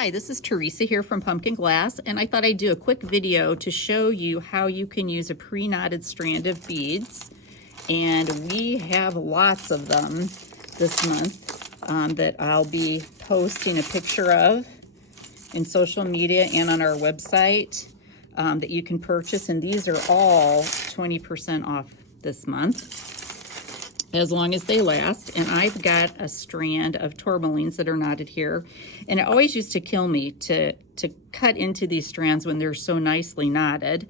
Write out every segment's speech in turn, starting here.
Hi, this is Teresa here from Pumpkin Glass, and I thought I'd do a quick video to show you how you can use a pre-knotted strand of beads. And we have lots of them this month that I'll be posting a picture of in social media and on our website that you can purchase. And these are all 20% off this month, as long as they last. And I've got a strand of tourmalines that are knotted here, and it always used to kill me to cut into these strands when they're so nicely knotted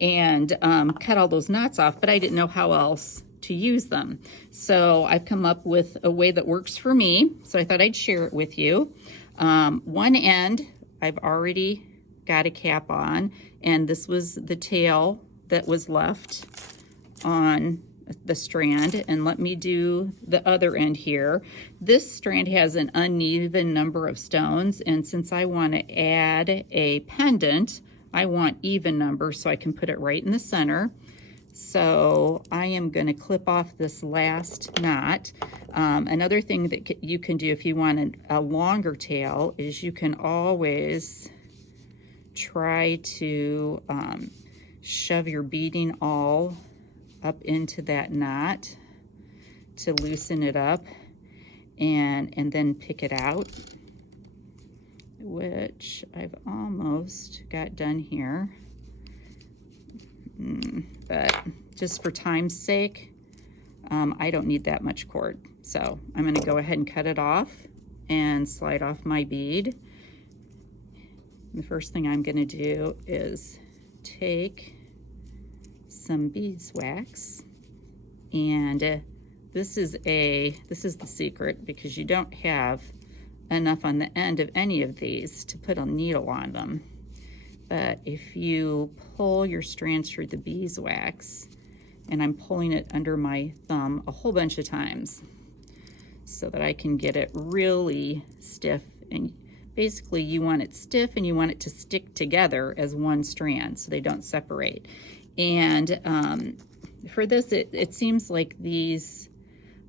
and cut all those knots off, but I didn't know how else to use them. So I've come up with a way that works for me, so I thought I'd share it with you. One end I've already got a cap on, and this was the tail that was left on the strand. And let me do the other end here. This strand has an uneven number of stones, and since I want to add a pendant, I want even numbers so I can put it right in the center. So I am going to clip off this last knot. Another thing that you can do if you want a longer tail is you can always try to shove your beading awl up into that knot to loosen it up and then pick it out, which I've almost got done here. But just for time's sake, I don't need that much cord. So I'm going to go ahead and cut it off and slide off my bead. The first thing I'm going to do is take some beeswax, and this is the secret, because you don't have enough on the end of any of these to put a needle on them. But if you pull your strands through the beeswax, and I'm pulling it under my thumb a whole bunch of times so that I can get it really stiff, and basically you want it stiff and you want it to stick together as one strand so they don't separate. And for this, it seems like these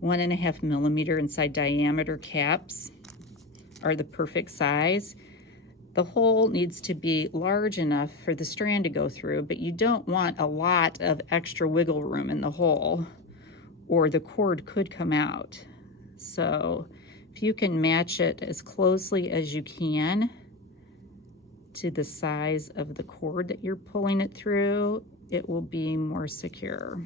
1.5 millimeter inside diameter caps are the perfect size. The hole needs to be large enough for the strand to go through, but you don't want a lot of extra wiggle room in the hole, or the cord could come out. So if you can match it as closely as you can to the size of the cord that you're pulling it through, it will be more secure.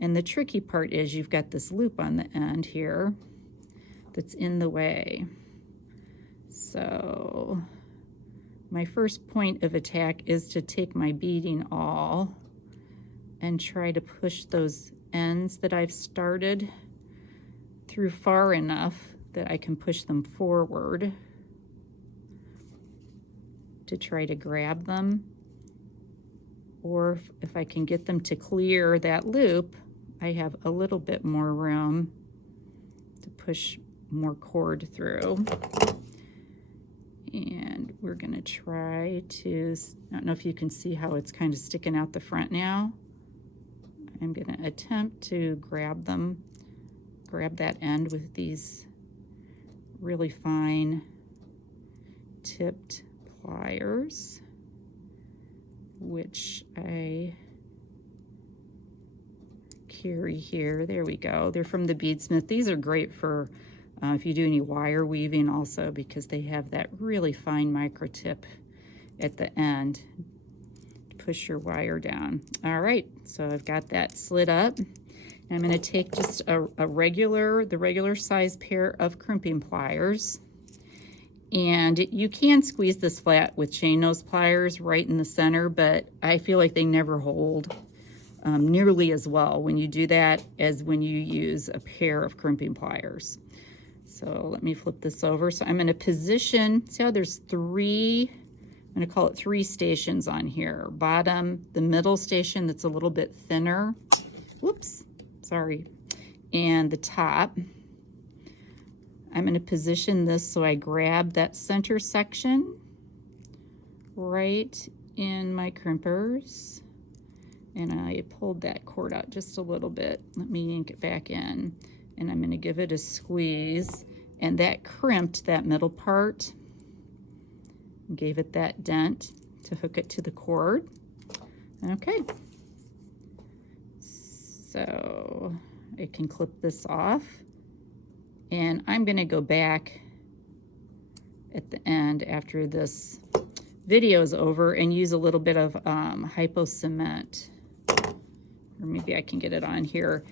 And the tricky part is you've got this loop on the end here that's in the way. So my first point of attack is to take my beading awl and try to push those ends that I've started through far enough that I can push them forward to try to grab them. Or if I can get them to clear that loop, I have a little bit more room to push more cord through. And we're going to try to, I don't know if you can see how it's kind of sticking out the front now. I'm going to attempt to grab that end with these really fine tipped pliers, which I carry here. There we go. They're from the Beadsmith. These are great for if you do any wire weaving also, because they have that really fine micro tip at the end to push your wire down. All right, so I've got that slid up. I'm going to take just the regular size pair of crimping pliers. And you can squeeze this flat with chain nose pliers right in the center, but I feel like they never hold nearly as well when you do that as when you use a pair of crimping pliers. So let me flip this over. So I'm going to position, see how there's three, I'm going to call it 3 stations on here. Bottom, the middle station that's a little bit thinner. Whoops, sorry. And the top. I'm going to position this so I grab that center section right in my crimpers. And I pulled that cord out just a little bit. Let me yank it back in. And I'm going to give it a squeeze. And that crimped that middle part. Gave it that dent to hook it to the cord. Okay, so I can clip this off, and I'm going to go back at the end after this video is over and use a little bit of hypo cement, or maybe I can get it on here,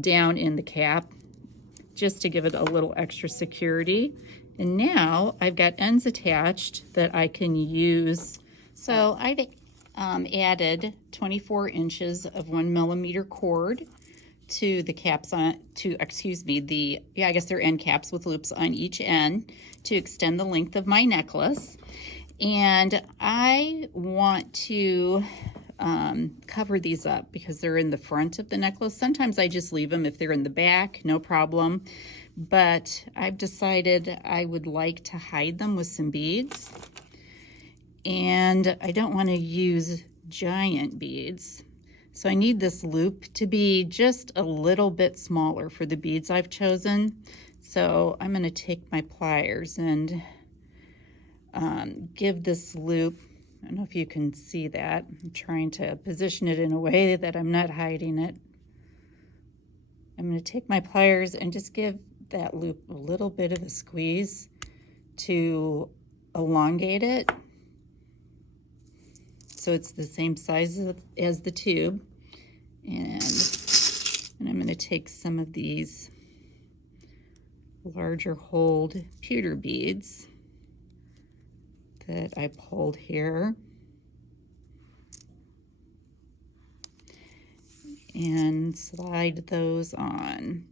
down in the cap, just to give it a little extra security. And now I've got ends attached that I can use. So I've added 24 inches of 1mm cord to the caps on, I guess they're end caps with loops on each end to extend the length of my necklace. And I want to cover these up because they're in the front of the necklace. Sometimes I just leave them if they're in the back, no problem. But I've decided I would like to hide them with some beads. And I don't want to use giant beads. So I need this loop to be just a little bit smaller for the beads I've chosen. So I'm going to take my pliers and give this loop, I don't know if you can see that. I'm trying to position it in a way that I'm not hiding it. I'm going to take my pliers and just give that loop a little bit of a squeeze to elongate it so it's the same size as the tube. And I'm going to take some of these larger hold pewter beads that I pulled here and slide those on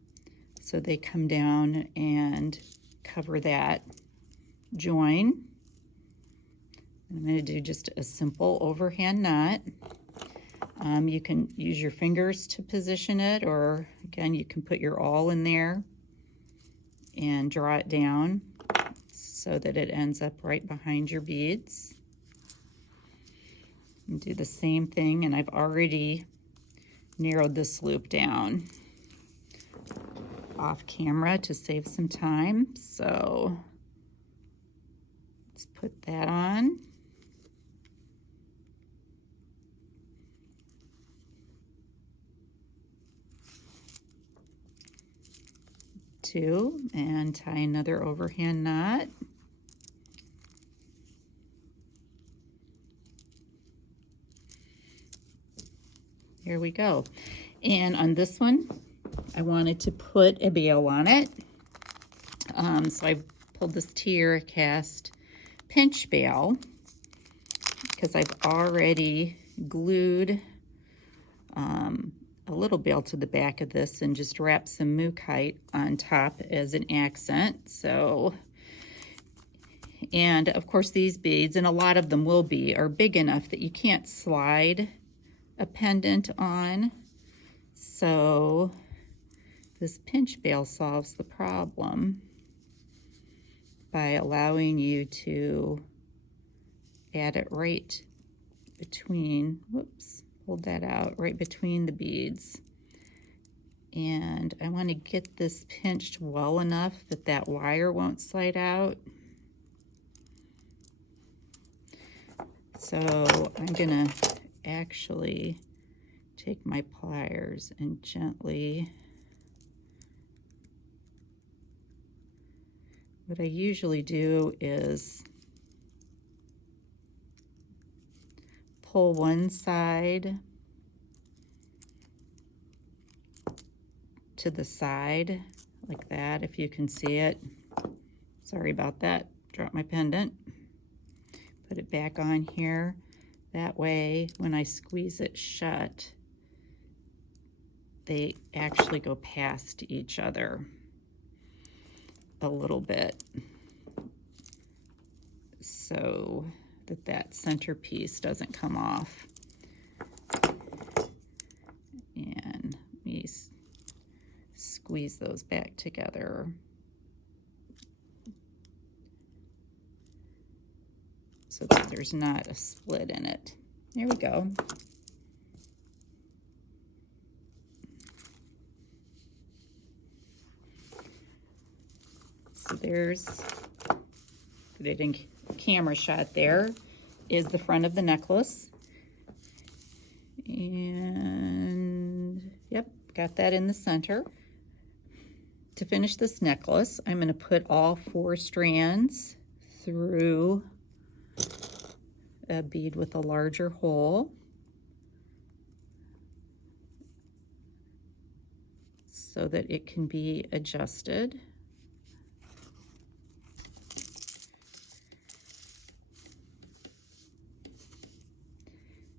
so they come down and cover that join. I'm going to do just a simple overhand knot. You can use your fingers to position it, or again, you can put your awl in there and draw it down so that it ends up right behind your beads. And do the same thing, and I've already narrowed this loop down off camera to save some time. So let's put that on. Two, and tie another overhand knot. Here we go. And on this one, I wanted to put a bail on it. So I pulled this Tiara cast pinch bail because I've already glued a little bail to the back of this and just wrap some mookaite on top as an accent. So, and of course these beads, and a lot of them will be, are big enough that you can't slide a pendant on. So this pinch bail solves the problem by allowing you to add it right between, whoops, hold that out, right between the beads. And I want to get this pinched well enough that that wire won't slide out. So I'm gonna actually take my pliers and gently, what I usually do is pull one side to the side like that, if you can see it. Sorry about that, dropped my pendant. Put it back on here. That way, when I squeeze it shut, they actually go past each other a little bit so that that centerpiece doesn't come off. And let me squeeze those back together. So that there's not a split in it. There we go. So there's, put it in camera shot there is the front of the necklace. And yep, got that in the center. To finish this necklace, I'm going to put all 4 strands through a bead with a larger hole. So that it can be adjusted.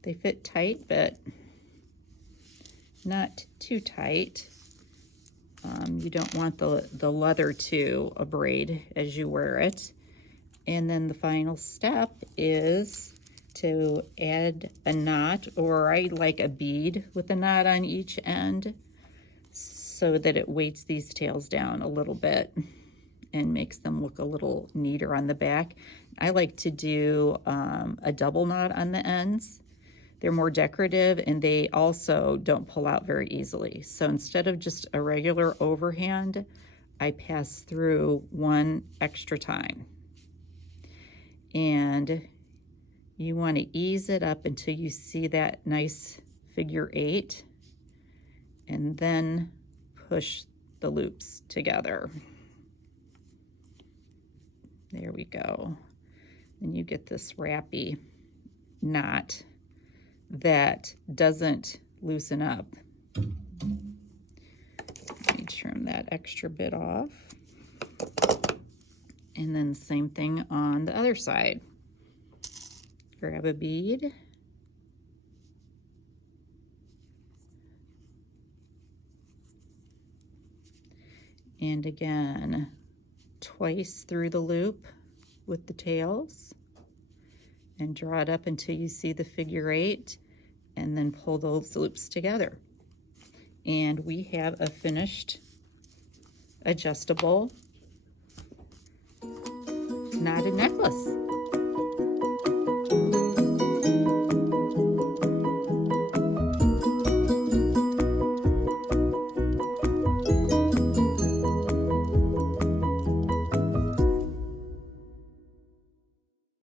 They fit tight, but not too tight. You don't want the leather to abrade as you wear it. And then the final step is to add a knot, or I like a bead with a knot on each end, so that it weights these tails down a little bit and makes them look a little neater on the back. I like to do a double knot on the ends. They're more decorative, and they also don't pull out very easily. So instead of just a regular overhand, I pass through 1 extra time. And you want to ease it up until you see that nice figure 8, and then push the loops together. There we go. And you get this wrappy knot that doesn't loosen up. Let me trim that extra bit off. And then the same thing on the other side. Grab a bead. And again, twice through the loop with the tails, and draw it up until you see the figure 8, and then pull those loops together. And we have a finished adjustable knotted necklace.